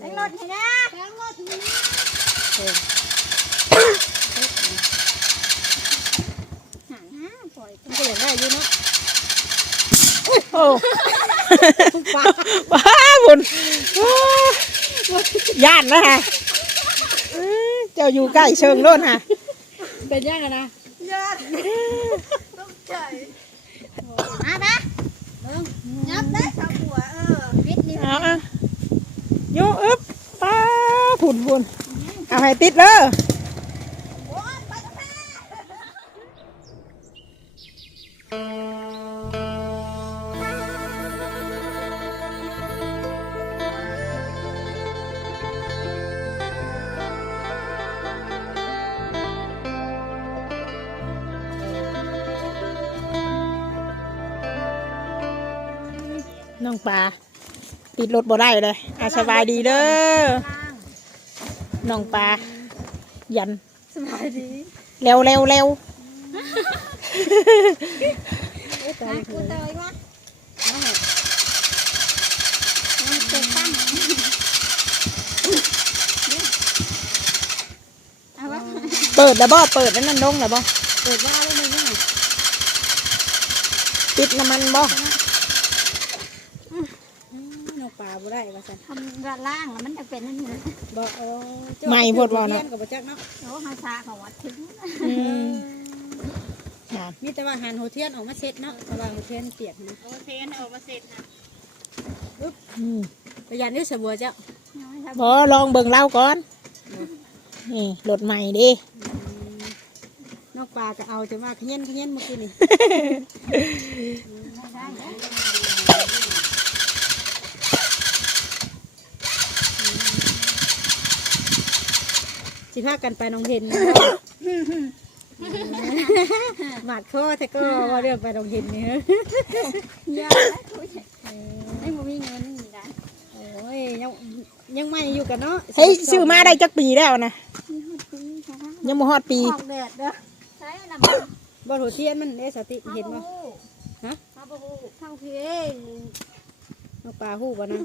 แบงรถให้นะแบงรถให้นะเออหางห้าปล่อยมันก็อยากได้อยู่เนาะโอ้ป้าว้าบุญย่านนะฮะเจ้าอยู่ใกล้เชิงโล้นฮะเป็นยังไงนะยอดต้องใจมาปะยับได้ชาวหัวเออปิดนี่เอาอะ โยอึ๊บป้าผุนผุนเอาให้ติดเลยโอ้ยไปกับแม่น้องปลา ติดรถบ่ได้เลยอาสบายดีเด้อน้องปลายันสบายดีเร็วเร็วเร็วตายนะกูเตยวะมันเจ็บตั้งเอาวะเปิดแล้วบ่เปิดแล้วนั่นลงแล้วบ่เปิดว่าแล้วมึงยังไงติดน้ำมันบ่ น้ องปลาบ่ได้ว่าซั่นทำด้านล่างแล้วมันจะเป็นนั่นนะบ่โอ้ไม่พดว่านะกับบ่จักเนาะโอ้ฮาซาของวัดถึงอืมอะมีแต่ว่าหันโฮเทียนออกมาเช็ดเนาะเพราะว่าโฮเทียนเปียกนะโอเคนะออกมาเสร็จนะอืมประหยัดนี่สบัวเจ้าบ่ลองเบิ่งเล่าก่อนนี่รถใหม่เดิน้องปลาก็เอาจะมาขยันขยันเมื่อกี้นี่ได้ได้ สิ พากันไปน้องเห็นหมาดคอแต่ก็ว่าเรื่องไปน้องเห็นนี่เฮ้ยยาได้คุยไอ้บ่มีเงินนี่ได้โอ้ยยังยังไม่อยู่กันเนาะเฮ้ยซื้อมาได้จักปีแล้วนะมีฮอดปีค่ะยังบ่ฮอดปี ออกแดดเด้อใช่ลำบากบ่โฮเทียนมันเด้สติเห็นบ่ ฮะข้าวบะฮูข้าวเพียงน้องปลาฮู้บ่นะ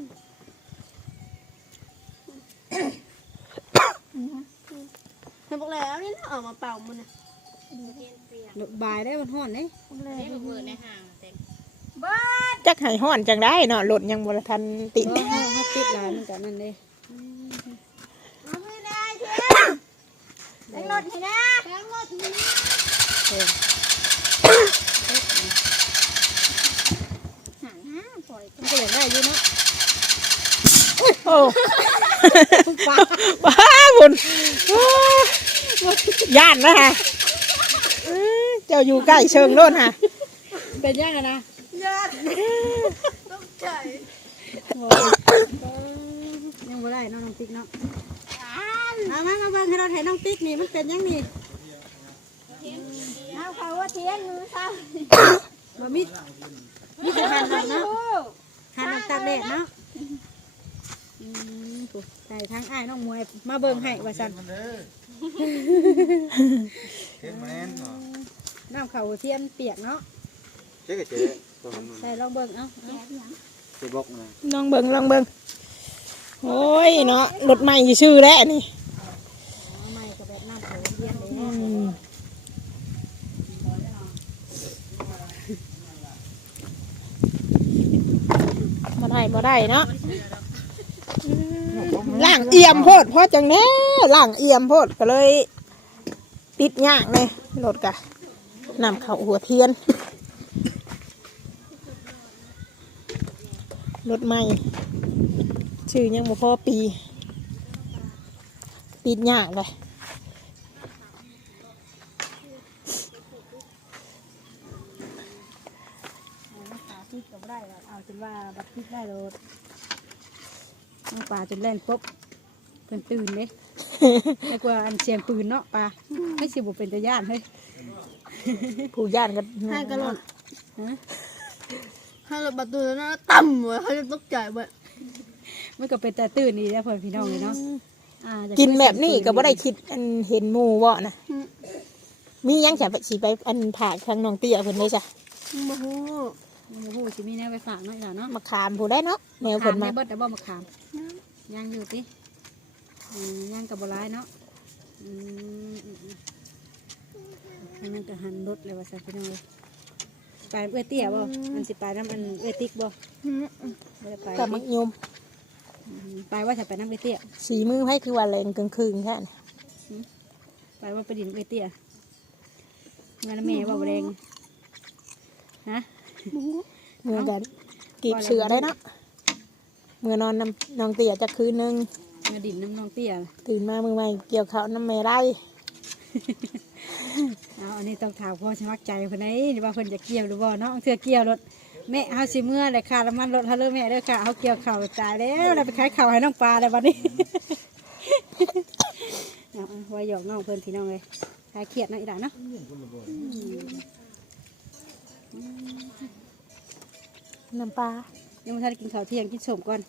เห็นบอกแล้วนี่นะออกมาเป่ามันนะบ่ายได้มันฮ้อนเด้เลยเบิดในห้างเต็มบ้าจักให้ฮ้อนจังได้เนาะรถยังบ่ทันติดเฮาเฮาเฮาติดหลายมันก็นั่นเด้เอาไม่ได้เทียนแบงรถให้นะแบงรถให้นะเออหางห้าปล่อยมันก็อยากได้อยู่เนาะโอ้ป้าว้าบุญ ย่านนะฮะเอ้ยเจ้าอยู่ใกล้เชิงโล้นฮะเป็นยังไงนะยอดต้องใจโอ้ยังบ่ได้เนาะน้องติ๊กเนาะเอามามาเบิ่งให้เราเห็นน้องติ๊กนี่มันเป็นยังนี่เอาเขาว่าเทียนมือเศร้าบ่มีมีแต่หันออกเนาะหันออกตากแดดเนาะอืมปุ๊บใส่ทางอ้ายน้องมวยมาเบิ่งให้ว่าซั่น เฮ็ดมาแน่นเหรอน้ำเขาเทียนเปียกเนาะเจ๊กับเจ๊ตัวนั้นใส่ลองเบิ่งเอ้าแกเอาเพียงเจ๊บอกนะลองเบิ่งลองเบิ่งโอ้ยเนาะรถใหม่ชื่อแล้วนี่เอาใหม่กับแบบน้ำเขาเทียนเด้อืมบ่ได้บ่ได้เนาะ ล่างเอี่ยมโพดพราะจังแน่ล่างเอี่ยมโพดก็เลย ติดยากเลยรถกะนำเข้าหัวเทียนรถใหม่ชื่อยังบ่พอปี ติดยากเลยน้ำปลาพริกก็ได้เอาจนว่าบัดพริกได้โล ดน้ำปลาจนแล่นปุ๊บเพิ่นตื่นเด้แต่กว่าอันเสียงปืนเนาะปลาให้สิบ่เป็นตาย่านเฮ้ยผู้ย่านกันให้กันหล่นฮะให้รถประตูแล้วนะต่ำเว้ยเขาจะตกใจเว้ยมันก็เป็นตาตื่นนี่แหล้วพ่อพี่น้องเลยเนาะอ่าจะกินแบบนี้ก็บ่ได้คิดอันเห็นหมูบ่นะมีหยังจะไปสิไปอันผ่าทางน้องเตี้ยเพิ่นเลยจ้ะโอ้ โหโอ้โหสิมีแนวไปฝากเนาะอีหล่ะเนาะมาขามผู้ได้เนาะแมวขาเพิ่มนได้มาเบิดแต่บ่มาขามย่างอยู่ติอืมย่างกับบร้ายเนาะอืมอืมอืมอันนั้นก็หันรถเลยว่าสักพี่น้องเลยไปเอื้อเตี้ยบ่มันสิไปน้ำมันเอื้อติ๊กบ่ไม่ได้ไปกับมักยมอืมไปว่าจะไปน้ำเอื้อเตี้ยสีมือให้คือว่าแรงกลางคืนแค่นั้นไปว่าไปดินเอื้อเตี้ยเงินแม่บ่แรงฮะ เมื่อกันกีบเสือได้เนาะเมื่อนอนน้ำน้องเตี่ยจะคืนนึงเงินดินน้ำน้องเตี้ยตื่นมามือใหม่เกี่ยวเขาวน้ำแม่ได้เอาอันนี้ต้องถามพ่อสมัครใจคนไหนว่าเพิ่นจะเกี่ยวหรือบ่เนาะเทื่อเกี่ยวรถแม่เฮาสิเมื่อเลยค่ะน้ำมันรถเฮาเลยแม่เด้อค่ะเฮาเกี่ยวข้าวตายแล้วเราไปขายข้าวให้น้องปลาแล้วบัดนี้เอาเอาไว้หยอกน้องเพิ่นพี่น้องเลยคลายเครียดเนาะอีหล่าเนาะ น้ำปลายังไม่ทันได้กินข้าวเที่ยงกินสมก่อน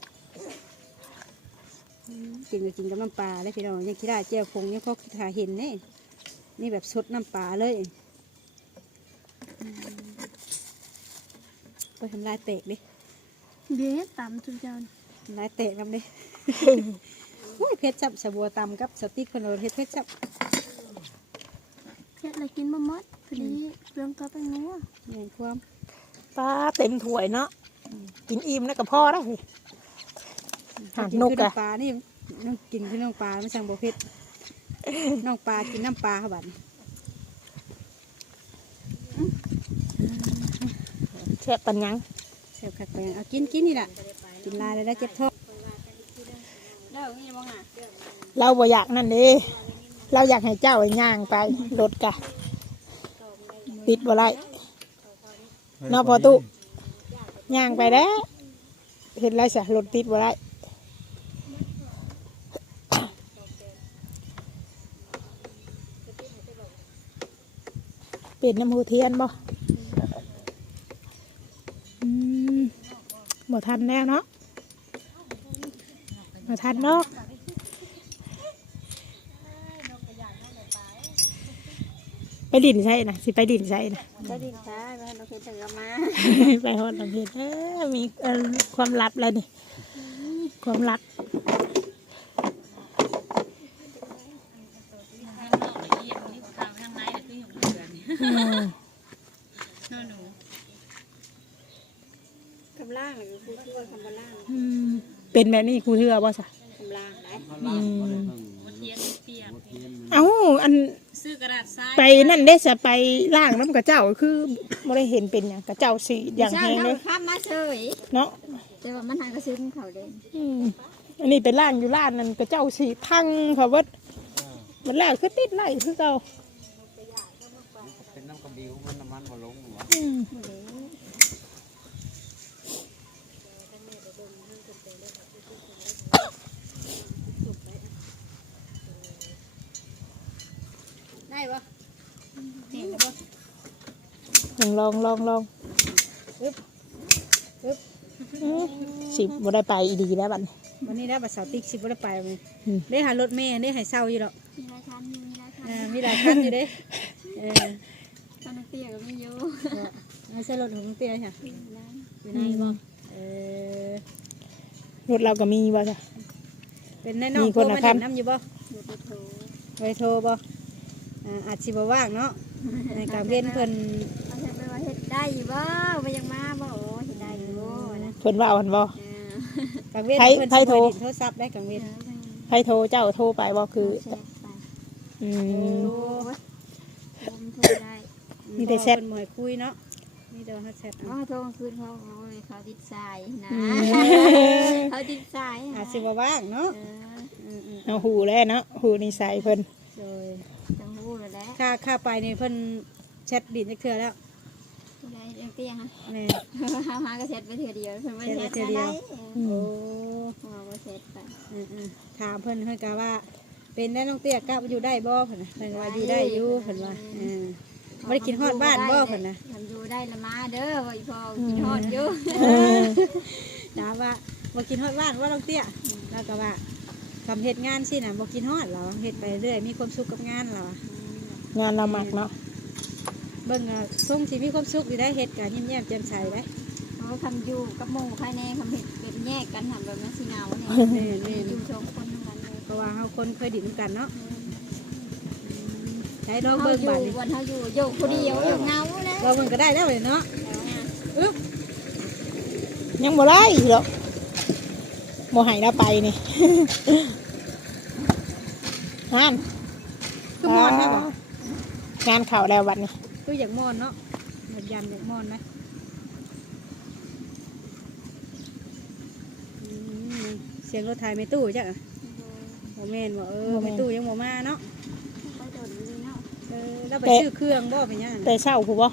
อืมกินก็กินกับน้ำปลาเลยพี่น้องยังคิดได้เจียวคงยังพอหาเห็นนี่นี่แบบสดน้ำปลาเลยอืมไปทำลายเตะดิเด็ดตำทุกจานทำลายเตะนำดิโอ้ยเพชรจับสะบัวตำกับสติ๊กคนเราเฮ็ดเพชรจับเฮ็ดอะไรกินบ่หมด พอดีเรื่องก็เป็นนัวเงินความปลาเต็มถ้วยเนาะกินอิ่มแล้วกับพ่อได้หาดนกคืออะน้ำปลานี่น้องกินคือน้องปลาไม่สั่งบัวเพชรน้องปลากินน้ำปลาค่ะบัดนี้แช่บปันยังเสียบขัดไปเอากินกินนี่แหละกินลายแล้วได้เจ็บท้องเด้อนี่มองอะเราบ่อยากนั่นเด้เราอยากให้เจ้าไอ้ย่างไปรถกะ ปิดบ่ไรเนอพอตุย่างไปแล้วเห็นไรสะรถติดบ่ไรเป็นน้ำหูเทียนบ่อืมบ่ทันแน่เนาะบ่ทันเนาะ ไป ดินใช่นะสิไปดินใช่นะได้ดีค่ะแล้วเราเคยถึงมาไปฮอดลำเพลินเออมีเอ่อความลับแล้วนี่ความลับอืมคำล่างเลยคือคือคำล่างอืมเป็นแบบนี้ครูเชื่อบ่สะคำล่างได้อืมเอ้าอันซื้ อกระดาษทรายไปนั่นได้สะไปล่างน้ำกระเจ้าคือไม่ได้เห็นเป็นอย่างกระเจ้าสีอย่างแห้งเลยข้ามมาเฉยเนาะแต่ว่ามันหากระซื้อเขาเด่นอืมอันนี้เป็นล่างอยู่ล่านนั่นกระเจ้าสีพังเขาวัดมันแล้วคือติดไล่คือเก่าเป็นน้ำกระบิวมันน้ำมันบ่ลงหร ได้ปะเห็นปะลองลองลองลองอึ๊บอึ๊บอืมสิบ่ได้ไปอีดีแล้วบัดนี้ วันนี้ได้บัตรสาวติ๊กสิบได้ไปเลยอืม ได้หารถเมย์ได้หายเศร้าอยู่หรอกมีรายการมีรายการเออมีหลายคันอยู่เด้เออตอนนั้นเตี้ยก็มีอยู่ไม่ใช่รถของน้องเตี้ยค่ะอยู่ในบ่เออรถเราก็มีบ่จ้ะ เป็นแน่นอนมีคนโทรละมาคัเด่นนน้ำอยู่บ่เดี๋ยวไปโทรไปโทรบ่ อ่าอาจสิบ่ว่างเนาะในการเว้นเพิ่นเอาเฮ็ดไปว่าเฮ็ดได้อยู่บ่ไปยังมาบ่โอ้เฮ็ดได้อยู่นะเพิ่นว่าวันบ่เออการเว้นไผเพิ่นไผโทรสิบ่ได้โทรศัพท์ได้กลางเว้นให้โทรเจ้าโทรไปบ่คือเช็ดไปอืม โอ้ผมโทรได้มีแต่แชท เพิ่นบ่ให้คุยเนาะมีแต่ว่าแชทอ๋อเอาโทรกลางคืนเขาโอ้ยเขาติดสายนะอืมเขาติดสายอาจสิบ่ว่างเนาะเอออืมเอาหูแล้วเนาะหูนิสัยเพิ่นๆโดย ค่าค่าไปนี่เพิ่นแชทดินจักเทื่อแล้วได้เรื่องเตี้ยฮะแม่หาหากระเซ็ดไปเถื่อเดียวเพิ่นไม่เซ็เซ็ดดไปเทื่อเดียว อืโอ้มเอาไปเซ็ดไปอืมๆถามเพิ่นเพิ่นก็ว่า เป็นได้น้องเตี้ยกลับอยู่ได้บ่เพิ่นน่ะเพิ่นว่าอยู่ได้อยู่เพิ่นว่าเออ บ่ได้กินฮอดบ้านบ่เพิ่นน่ะ ทำอยู่ได้ละมาเด้อว่าอีพอกินฮอดอยู่เออถามว่าบ่กินฮอดบ้านว่าน้องเตี้ยแล้วก็ว่าทำเฮ็ดงานสิน่ะบ่กินฮอดเหรอเฮ็ดไปเรื่อยมีความสุขกับงานเหรอ งานเราหมักเนาะเบิ่งอะทรงสิมีความสุขอยู่ได้เฮ็ดก็ยิ้มแย้มแจ่มใสได้เขาทำอยู่กับหมู่ภายในทำเห็ดเป็นแยกกันทำแบบนั้นสิเหงาเนี่ยแม่นแม่นอยู่สองคนทั้งนั้นเลยเพราะว่าเฮาคนเคยดินกันเนาะใช้ลองเขาเบิ่งอยู่บาดนี้วันเขาอยู่อยู่คนเดียวอยู่เหงาแล้วลองเบิ่งก็ได้แล้วเลยเนาะยังบ่ได้อีกหรอกบ่ให้เราไปนี่งานคือมอนใช่บ่ งานเข่าแล้ววันนี้คืออยากมอนเนาะอยากยันอยากมอนนะอืมเสียงรถไทยไม่ตู้จ้ะโมแมนบอกเออไม่ตู้ยังโมมาเนาะไปโดดนี่เนาะเออแล้วไปซื้อเครื่องบ่เป็นยังแต่เช้าผู้บ่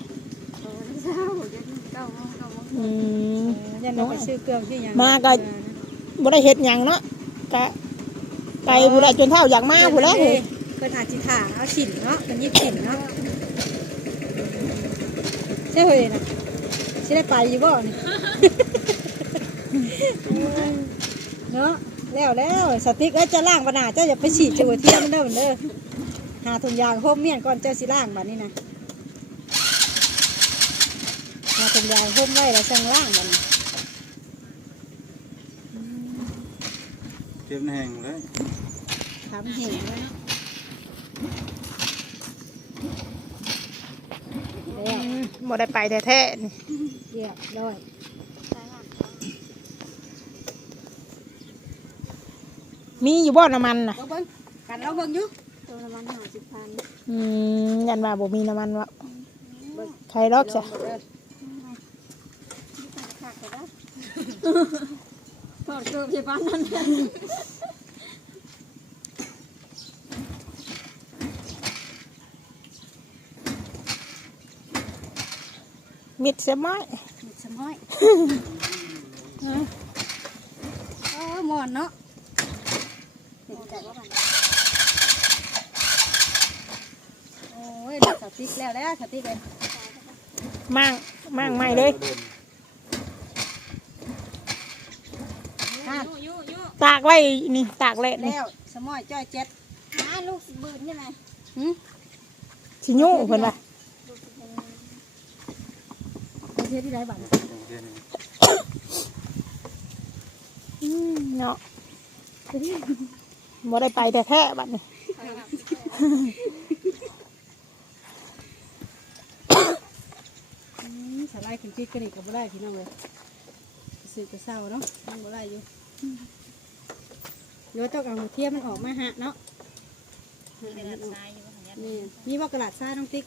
โอ้ยเศร้าจะเก้าโมงเก้าโมงอืมยันเราไปซื้อเครื่องที่ยังมาก็บ่ได้เฮ็ดหยังเนาะกะไปผู้ใดจนเท่าอยากมาผู้แล้วเพิ่นอาจจิถ่าเอาฉินเนาะเป็นยิบฉินเนาะใช่เฮ้ยนะสิได้ไปอยู่บ่นี่เนาะแล้วแล้วสติ๊กเอ้ยจะล่างปัญหาเจ้าอย่าไปฉีดจูเทียมเด้อเด้อหาถุงยางโฮมเมียนก่อนเจ้าสิล่างบัดนี้นะหาถุงยางโฮมไว้แล้วสั่งล่างบัดนี้เก็บแห้งเลยทำเห็นไว้เนาะแล้วอืม บ่ได้ไปแท้ๆนี่เรียบร้อยมีอยู่บ่น้ำมันน่ะ เราเบิ่งกันเราเบิ่งอยู่ตัวละมันห้าสิบพันอืมยันว่าบ่มีน้ำมันวะใครรอกจ้ะขาดไปแล้วถอดเกือบที่บ้านนั่นแหละ มิดเสียม้มีสมอยเออหมอนเนาะโอ้ยสติ๊กแล้วแล้วสติ๊กเลยมั่งมั่งไม่เลยตากไว้นี่ตากแหละนี่แล้วสมอยจ้อยเจ็ดหาลูกบืนใช่ไหมหืมสิยุเพิ่นว่า ประ เทศที่ไหนบ้างอืมเนาะบ่ได้ไปแต่แท้ๆบัดนี้อืมสาลายกินพริกกันอีกกับบ่ได้พี่น้องเลยสื่อกระเศร้าเนาะยังบ่ได้อยู่เดี๋ยวต้องเอาหัวเทียมมันออกมาหะเนาะมีกระดาษทรายอยู่ของยัดนี่มีบ่กระดาษทรายน้องติ๊ก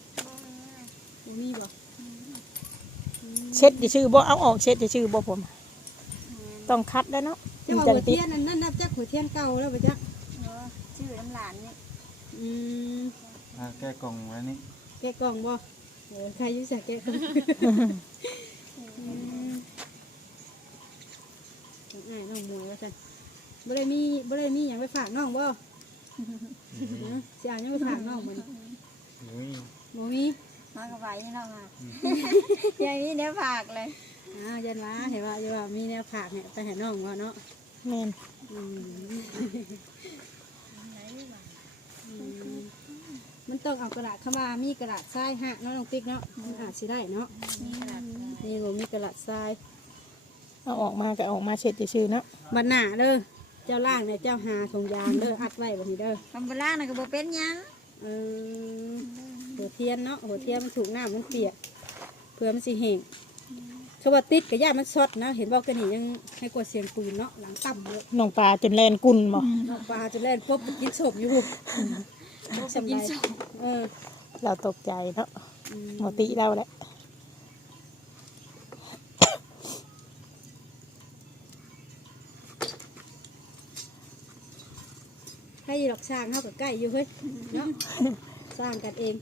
บ่มีบ่ เช็ดจะชื่อบ่เอาออกเช็ดจะชื่อบ่ผม ต้องคัดแล้วเนาะเจ้าว่าจัหังวติเทียนนั่นนั่นนับจากหัวเทียนเก่าแล้วบ่จ๊ะชื่อน้ำหลานนี่อืมอ่าแก้กล่องไว้นี่แกะกล่องบ่เออใครอยุ่จักแกะกล่องอืมอ่าน้องมวยว่าซั่นบ่ได้มีบ่ได้มีหยังไปฝากน้องบ่เนาะสิเอาหยังไปฝากน้องมันอุ้ยบ่มี มากระไว้นี่เนาะค่ะอย่างนี้เดี๋ยวฝากเลยอ้าวยันว่าเห็นว่าอยู่ว่ามีแนวฝากเนี่ยไปให้น้องว่าเนาะแม่นอืมอืมมันต้องเอากระดาษเข้ามามีกระดาษทรายหักเนาะน้องติ๊กเนาะมันอาจสิได้เนาะมีกระดาษทรายนี่ผมมีกระดาษทรายเอาออกมาก็เอาออกมาเช็ดจะชื่อเนาะบันหนาเด้อเจ้าล่างเนี่ยเจ้าหาถุงยางเด้ออัดไว้แบบนี้เด้อคำโบราณน่ะก็บ่เป็นหยังเออ หัวเทียนเนาะหัวเทียนมันถูกน้ำมันเปียกเพื่อมันสิแห้งเขาว่าติดกับย่ามันช็อตนะ เห็นบอกกันนี่ยังให้กว่าเสียงปืนเนาะหลังต่ำเลยน้องปลาจนแลนกุนบ่ปลาจะเล่นพบกินศพอยู่สำไรเออเราตกใจเนาะอืมหมอติเราแหละให้ดอกช้างเข้ากับใกล้อยู่เฮ้ยเนาะ สร้างกันเอง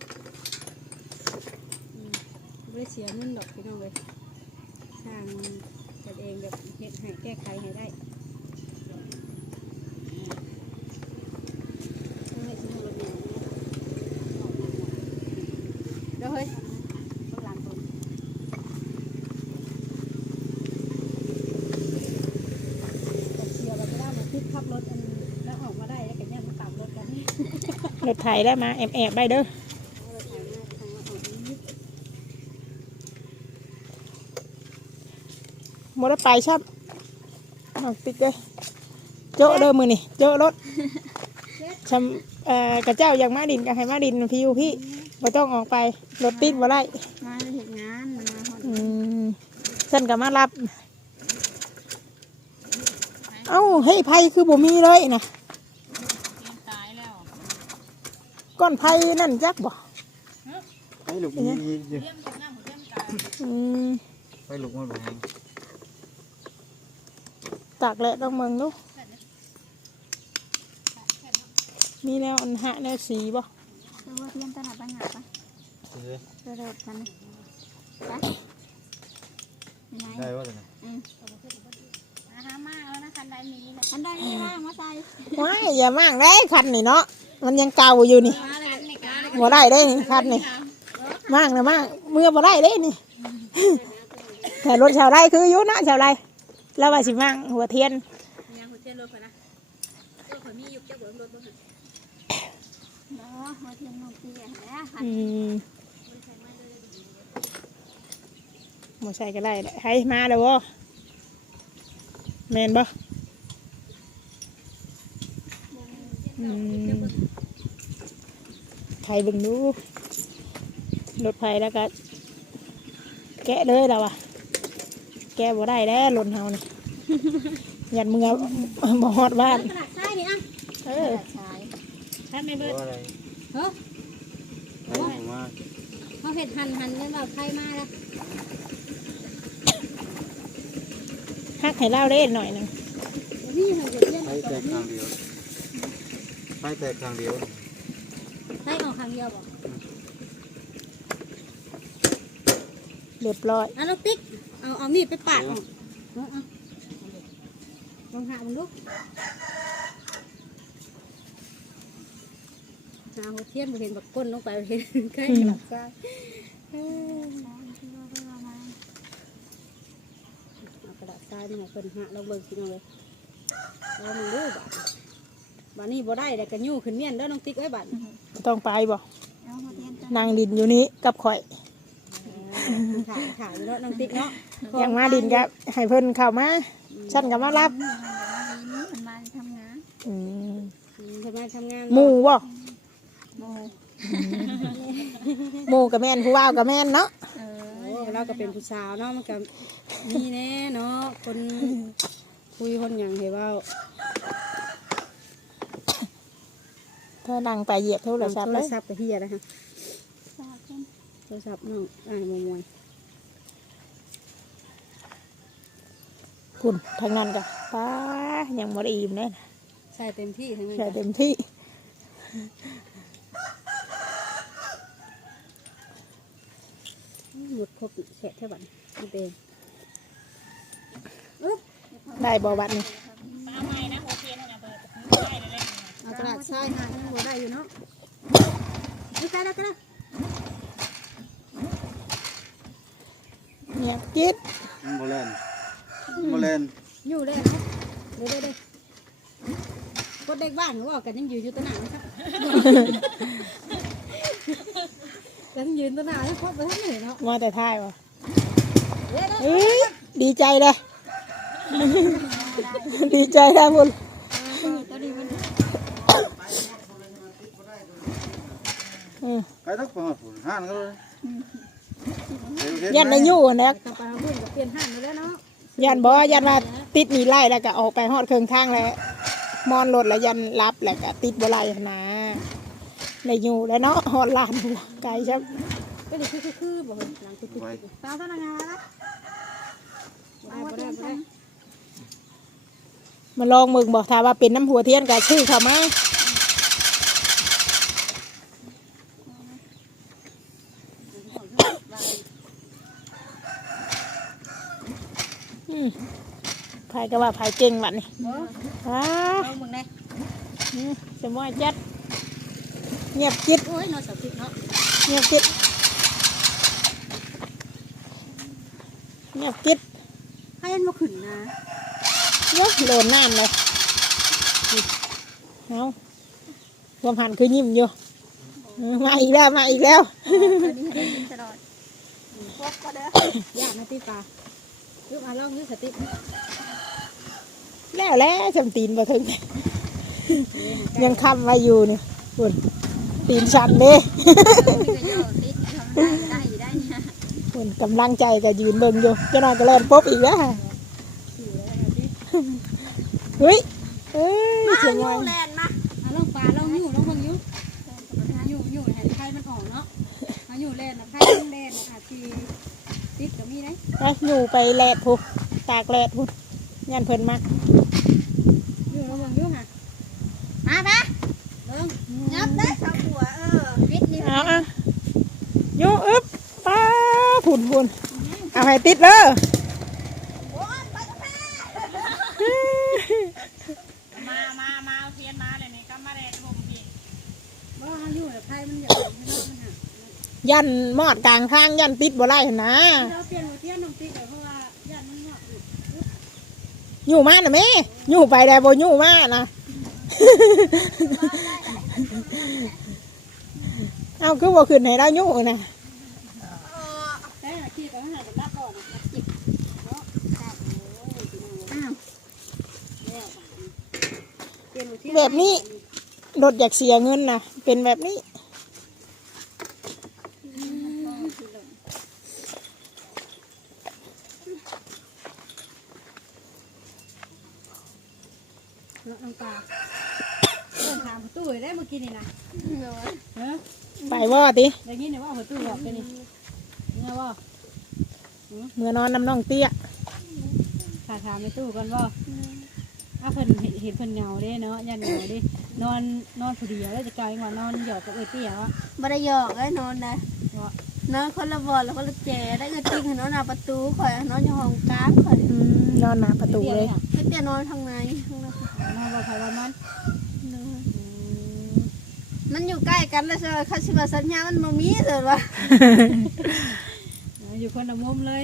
ไม่เสียเงินดอกพี่น้องเลยสร้างกันเองแบบเห็ดให้แก้ไขให้ได้เดี๋ยวเฮ้ยข้างหลังผมแต่เสียเราก็ได้มาพิดขับรถอันแล้วออกมาได้แล้วกันเนี่ยมันกลับรถกัน รถไถได้มาแอบแอบได้เด้อบ่ได้ไปชับน้องติ๊กเด้ยโจะเด้อมือนี่โจะรถชำเอ่อกระเจ้าอยากมาดินก็ให้มาดินพี่อยู่พี่บ่ต้องออกไปรถติดบ่ได้มาเห็นงานมาหอดอืมฉันก็มารับ เอ้าเฮ้ยไผคือบ่มีเลยนะ ก้อนไผนั่นจักบ่ให้ลูกมีอยู่อืมให้ลูกมันแพงตากแหละต้องเมืองดูมีแนวอันหะแนวสีบ่ตัวเทียนตลาดปัญหาปะซื้อกระโดดกันไปยังไงได้ว่าจะไหนอาหามากแล้วนะคันใดมีนะคันใดมีว่างมาใส่ว้ายอย่ามากได้คันนี่เนาะ มันยังเก่าอยู่นี่มาเลยนี่กาบ่ได้ได้นี่คันนี่มากนะมากเมื่อบ่ได้ได้นี่แต่รถชาวไร่คืออยู่เนาะชาวไร่แล้วว่าสิมั่งหัวเทียนยังหัวเทียนรถข่อยนะรถข่อยมีอยู่เจ้าบ่รถบ่เนาะมาเทียนนกเตี้ยแล้วคันอืมบ่ใส่ก็ได้แหละให้มาแล้วบ่แม่นบ่อืม ไทยเบิ่งดูรถไฟแล้วก็ แกะเลยแล้ววะแกะบ่ได้แล้วหล่นเฮานี่ ยันมึงเอาบ่ฮอดบ้านขนาดใช่นี่อะเออชายใช่ไหมเบิดว่าอะไรเฮ้อให้ผมว่าเขาเห็ดหันหันเลยว่าใครมาแล้วฮักให้เล่าได้หน่อยหนึงนี่หันหัวเทียนไปแตกทางเดียวไปแตกทางเดียวใครออกทางเดียวบ่เรียบร้อยอะลูกติ๊ก เอาเอามีดไปปาดออกเอาเอาลองหามันลูกหาหัวเทียนบ่เห็นบักก้นลงไปบ่เห็นใกล้กระดาษทรายเออเอากระดาษทรายนี่ให้เพิ่นหาเราเบิ่งสิน้องเลยเอามันดูบัด บัดนี้บ่ได้แต่ก็ยู่ขึ้นเมียนเด้อน้องติ๊กเอ้ยบัดต้องไปบ่เอามาเทียนกันนางดินอยู่นี้กับข่อยถ่ายถ่ายอยู่เนาะน้องติ๊กเนาะอย่างมาดินกับให้เพิ่นเข้ามาฉันก็มารับมันมาทำงานอืมอืมทำไมทำงานหมู่บ่โมหมู่กับแม่นผู้ว่าวกับแม่นเนาะเออโอ้เราก็เป็นผู้สาวเนาะมันก็มีแน่เนาะคนคุยคนอย่างให้เว่า เธอนั่งไปเหยียบโทรศัพท์โทเลรยศัพท์กับเฮียนะคะทราบกันโทรศัพท์น้องอ่านมวยคุณทางนั้นก็ป้ายังบ่ได้อิ่มเลยนะใส่เต็มที่ทั้งนั้นใส่เต็มที่ หมดครบแฉะเท่าบัดนี่เองได้บ่บัดนี้ เอากระดาษทรายหาทั้งหมดได้อยู่เนาะนี่ใกล้แล้วใกล้แล้วเงียบกิ๊ดโมเลนโมเลนอยู่เลยเนาะเดี๋ยวเดี๋ยวเดี๋ยวคนเด็กบ้านเขาบอกกันยังอยู่อยู่ตะหนานะครับกันยืนตะหนาแล้วพบไปทั้งเหนื่อยเนาะมาแต่ท้ายบ่เดี๋ยวเดี๋ยวเฮ้ยดีใจเลย ดีใจนะคุณ ตัวนี้มัน อืม ไปทักไปหาฝุ่นห้านก็เลยยันในยู่นะกลับไปเอาเพื่อนกับเปลี่ยนห้างมาแล้วเนาะยันบอกว่ายันว่าติดหนีไล่แล้วก็ออกไปฮอดเครื่องทางแล้วมอนรถแล้วยันรับแล้วก็ติดบ่ไล่นะในอยู่แล้วเนาะฮอดลานบัวไกลใช่ก็เลยคือคือคือบอกเลยหลังคือคือไปตามพนักงานแล้วได้บ่ได้บ่ได้มาลองมึงบอกถ้าว่าเป็นน้ำหัวเทียนก็ชื่อเขามาอื ก็ว่าไผเก่งวันนี้อ้าเอามึงได้อืมสมว่าจัดเงียบกิ๊ดโอ้ยนอนสาวติดเนาะเงียบกิ๊ดเงียบกิ๊ดให้ยันมาขึ้นนะเยอะโดนน้ำเลยเอารวมหันคือยิ้มอยู่เออมาอีกแล้วมาอีกแล้วตัวนี้ให้ได้ยินตลอดพบก็เด้อยากนะตีปลาลูกมาลองดูสติ แล้วแล้วจำตีนบ่ถึง ยังคำไว้อยู่นี่คุณตีนชันเด้นี่ก็โยกติดทำได้ได้อยู่ได้เนี่ยคุณกำลังใจก็ยืนเบิ่งอยู่เจะนอนก็เล่นปุ๊บอีกแล้วเฮ้ยเอ้ยมาเสียงยูวายแลนด์มาเอาลงปลาลงอยู่ลงเบิ่งอยู่อยู่อยู่ให้ไข่มันออกเนาะเอาอยู่เล่นนะไข่มันเล่นนะอาจสิติดก็มีได้ไปอยู่ไปแลดพุตากแลดพุ ยันเพิ่นมาอยู่ลงเบิ่งอยู่ค่ะมาปะเบิ่งยับได้ชาวบัวเออปิดนี่เอาอะอยู่อึ๊บป้าผุนผุนเอาให้ติดเลยโอ้ยไปกับแม่มามามาเอาเทียนมาเลยนี่ก็มาเลยผมพี่บ่เอาอยู่ไข่มันอยากให้มันหักยันมอดกลางทางยันติดบ่ได้หั่นนะเราเปลี่ยน อยู่มาน่ะแม่อยู่ไปได้บ่อยู่มานะ เอาคือบ่ขึ้นให้เราอยู่นะแต่ที่ก็หากันรับก่อนนะรับจิบเนาะครับโอ้ยพี่น้องอ้าวแล้วเปลี่ยนหัวเทียนแบบนี้รถอยากเสียเงินนะเป็นแบบนี้ เนาะน้องปลาเดินถามประตู้ได้เมื่อกี้นี่นะเฮ้ยไปว่าติอย่างนี้เนี่ยว่าประตู้บอกกันนี่เนี่ยว่าเมื่อนอนน้ำน้องเตี้ยถามถามในตู้กันว่าถ้าเพิ่นเห็นเห็นเพิ่นเหงาเด้เนาะยันเหงาเด้นอนนอนผู้เดียวแล้วจะกลายว่านอนหยอดกับเอ้ยเตี้ยวะบ่ได้หยอกไอ้นอนนะนอนคนละบอลแล้วคนละแจได้ก็จริงนอนหน้าประตูข่อยนอนอยู่ห้องกลางข่อยอืมนอนหน้าประตูเลยก็จะนอนทางในข้างใน นอนบ่ไผว่ามัน มันอยู่ใกล้กันแล้วใช่ไหมเขาชิมาสัญญามันมามีเลยว่ะเอออยู่คนละมุมเลย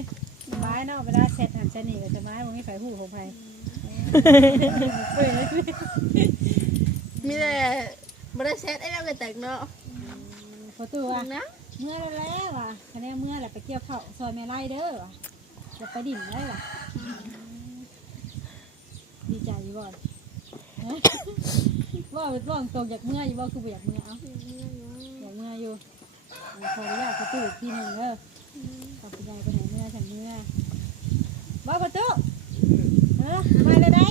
สบายเนาะเวลาเสร็จหันเสนี่ก็สบายบ่มีไผหูของไผเปื่อยเลยมีแต่บริเซ็ตไอ้เราไปแต่งเนาะประตูว่านะเมื่อแล้วแล้วว่ะคะแนนเมื่อแหละไปเกี่ยวข้าวซอยแม่ไร่เด้อว่ะจะไปดิ่นได้ว่ะดีใจอยู่บ่เอ้ย ว่าเป็นว่างตรงอยากเมื่ออยู่บ่คือบ่อยากเมื่อเอ้าอยากเมื่ออยู่เอาขออนุญาตประตูอีกทีหนึ่งเด้อขอบคุณยายไปไหนเมื่อฉันเมื่อบ่ประตูเออมาเลยได้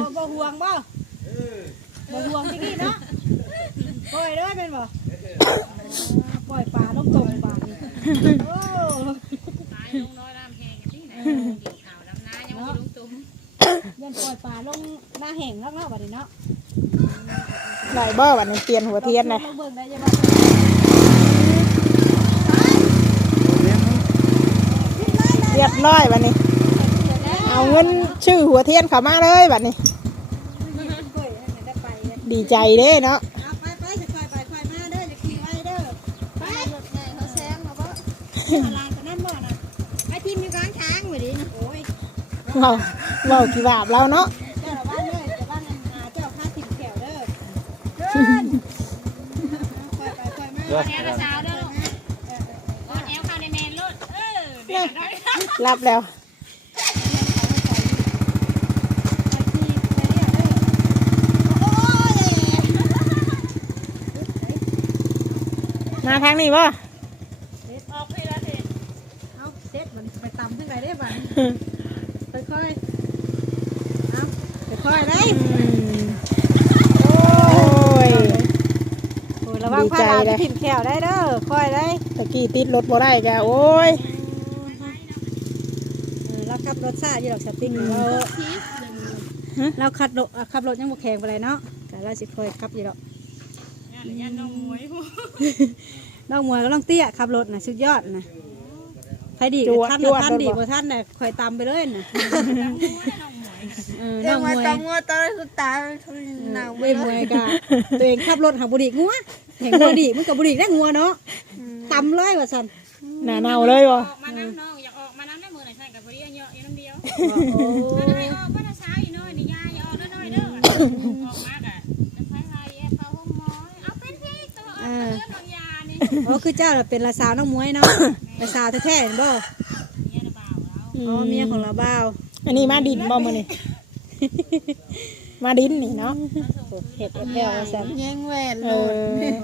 บ่บ่ห่วงบ่บ่ห่วงจริงๆเนาะปล่อยเด้อเป็นบ่ปล่อยปลาลงตรงปลานี่โอ้ตายลงน้อยน้ำแห้งกันที่ไหนเกี่ยวข่าวลำน้ายังไม่ลงตุ้ม ยันปล่อยปลาลงหน้าแห่งแล้วเนาะบัดนี้เนาะไหลบ่วันนี้เปลี่ยนหัวเทียนเลยลงเบิ่งได้ยังบ่เรียบร้อยวันนี้ เอาเงินชื่อหัวเทียนเขามาเลยวันนี้เฮ้ยให้ได้ไปเลยดีใจเด้เนาะเอา เว้เด้อไปราแซงมาบ่อะไรกันนั่นบ่น่ะไอ้ทีมอยู่กลางทางไปดิโอ้ยเว้าเว้ากี่บเราเนาะเจ้าละบ้านเลยเจ้าบ้านนั้นหาเจ้าพาถิ่นแขวเด้อค่อยไปค่อยมาเด้อแค่ละสาเด้อลูกรถแอลคาในเมนรถเออเดี๋ยวได้รับแล้ว มาทางนี้บ่ออกไปแล้วสิเอาเซ็ตมันไปตำที่ไหนได้บ้างค่อยๆเอา ค่อยๆได้อืมโอ้ยโอ้ยระวังพาหลานไปถิ่นแขวได้เด้อค่อยได้ตะกี้ติดรถบ่ได้กะโอ้ยเออเราขับรถซ่าอยู่ดอกสติ๊กเราทิพย์เราขับรถอะขับรถยังบ่แข็งไปเลยเนาะแต่เราสิค่อยขับอยู่ดอกยันยันน้องมวยผู้น้องมวยก็ต้องเตี้ยขับรถน่ะสุดยอดน่ะใครดีจวดท่านจวดท่านดีเลยบ่กว่าท่านน่ะค่อยตามไปเลยน่ะ เออเรื่น้อองงมมาวยตองงัวตอนคุณตาทุนหนาวเว้ยมวยกะตัวเองขับรถหาบุรีงัวแห่งบุรีมันกับบุรีได้งัวเนาะตำเลยว่าซั่นหน้าเน่าเลยบ่ออกมาน้ำน้องอยากออกมาน้ำได้มือไหนใช่กับพอดีเยอะอยู่น้ำเดียวโอ้ถ้าได้ออกก็จะเช้าอีน้อยนี่ยายออกน้อยเด้อออกมากะจะไปพายเข้าห้องหมอเอาเป็นพี่ตัวเอื้อนน้องยานี่โอ้คือเจ้าน่ะเป็นละสาวน้องมวยเนาะละสาวแท้ๆเห็นบ่เนี่ยนะบ่าวเราอ๋อเมียของเราบ่าวเออันนี้มาดินบ่มื้อนี่มาดินนี่เนาะเห็ดแอบแววซั่นแย่งแหวนเอโลด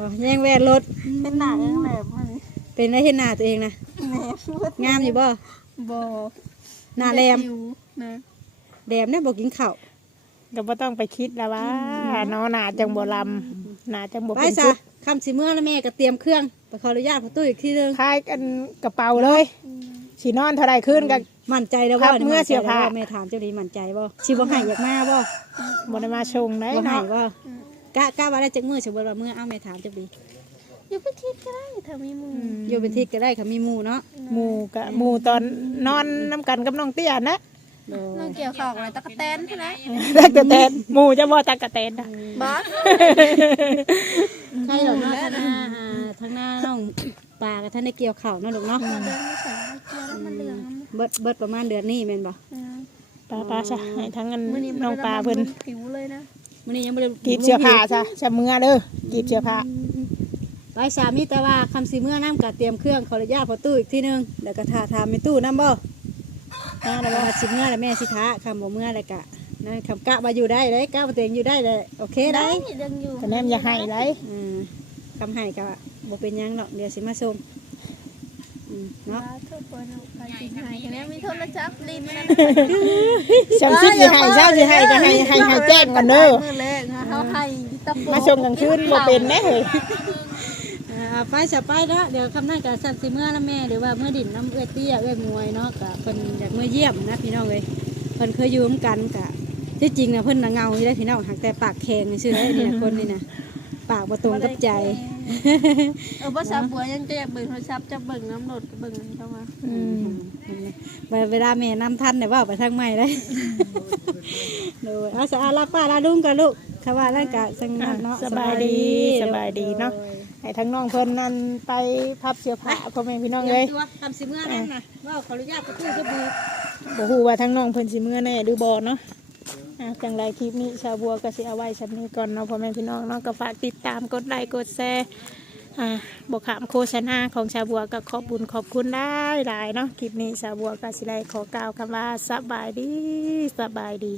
อแย่งแวดรถ เป็นหน้าแย่งแหลมมันเป็นได้เห็นหน้าตัวเองนะ แหนมงามอยู่บ่บ่หน้าแหลมคิ้วนะแดมเนี่ยบ่กินข้าว ก็บ่ต้องไปคิดแล้วว่าเนาะหนาจังบ่ลำหนาจังบ่ไปเป็นซะชุดคำสิเมื่อแล้วแม่ก็เตรียมเครื่องไปขออนุญาตพ่อตุ้ยอีกทีนึงคล้ายกันกระเป๋าเลยสินอนเท่าใดขึ้นก็ มั่นใจแล้วครัว่าบเมื่อเสียผ้า แม่ถามเจ้าดีมั่นใจบ่สิบ่ให้อยากมาบ่บ่ได้มาชงได้บ่ให้เนาะบ่กะกะว่าได้จักมื้อสิบ่ว่ามื้อเอาแม่ถามเจ้าดีอยู่ไปทิศก็ได้ถ้ามีมือออยู่เป็นทิศก็ได้ค่ะมีหมู่เนาะหมู่กะหมู่ตอนนอนน้ำกันกับน้องเตี้ยนะโดน้องเกี่ยวข้าวอะไรตะกะแตนใช่ไหมตักกะแตนหมู่จะบ่ตักกะแตนนะบอส ใช่หรอกเนาะทางหน้าอ่าทางหน้าน้อง ปลากับท่านได้เกี่ยวข้าวเนาะลูกเนาะเดือนไม่ใช่เกี่ยวแล้วมันเหลืองเบิดเบิดประมาณเดือนนี้แม่นบ่อืมปลาปลาซะให้ทั้งอันมื้อนี้มัน้องปลาเพิ่นผิวเลยนะมื้อนี้ยังบ่ได้กีบเสื้อผ้าซะจะเมื่อเด้อกีบเสื้อผ้าไปสามนี่แต่ว่าคำสิเมื่อน้ำก็เตรียมเครื่องขออนุญาตพ่อตู้อีกทีนึงแล้วก็ท่าทามในตู้น้ำบ่นะแล้แล้ววก็ก็สิเมื่อแล้วแม่สิท้าคำบ่เมื่อแล้วก็นั่นคำกะมาอยู่ได้เลยกะมาตัวเองอยู่ได้เลยโอเคได้ยังอยู่คะแนนอย่าให้ไรอืมคำให้ก็ บ่เป็นหยังหรอกเดี๋ยวสิมาส่งอืมเนาะ ทุกคนเอาไปกินไห้แล้วมีโทรศัพท์ลิ้นนะจำคิดสิให้เช้าสิให้ก็ให้ให้ให้แจ้งกันเด้อมือแรกนะเขาให้ตะปูมาชมกลางคืนบ่เป็นแน่เฮ้ยอ่าไปจะไปเนาะเดี๋ยวคำนั้นก็สั่นสิเมื่อแล้วแม่หรือว่าเมื่อดินน้ำเอื้อเตี้ยเอื้อมวยเนาะก็เพิ่นอยากเมื่อเยี่ยมนะพี่น้องเลยเพิ่นเคยอยู่ร่วมกันกะที่จริงนะเพิ่นน่ะเงาอยู่ได้อพี่น้องหักแต่ปากแข็งนี่ชื่อได้นี่นะคนนี่นะ ปากบ่ตรงกับใจ เออภาษาบัวยังจะอยากเบิ่งโทรศัพท์จะเบิ่งน้ำโหลดก็เบิ่งเข้ามาอืมเวเวลาแม่นำทันเนี่ยว่าไปทางใหม่เลยดูเอาสะอาดลาป้าลาลุงกันลูกคำว่าร่างกายสังนัดเนาะสบายดีสบายดีเนาะให้ทั้งน้องเพิ่นนั่นไปพับเสื้อผ้าพ่อแม่พี่น้องเตรีเลยยมตัวทำสิเมื่อนั่นนะว่าขออนุญาตประตูจะบูบ่ฮู้ว่าทั้งน้องเพิ่นสิมื้อแน่หรือบ่เนาะ อะจังไรคลิปนี้ชาวบัวก็สิเอาไว้ชั้นนี้ก่อนเนาะพ่อแม่พี่น้องเนาะก็ฝากติดตามกดไลค์กดแชร์อ่าบ่ขามโฆษณาของชาวบัวก็ขอบบุญขอบคุณได้หลายเนาะคลิปนี้ชาวบัวก็สิได้ขอกล่าวคำว่าสบายดีสบายดี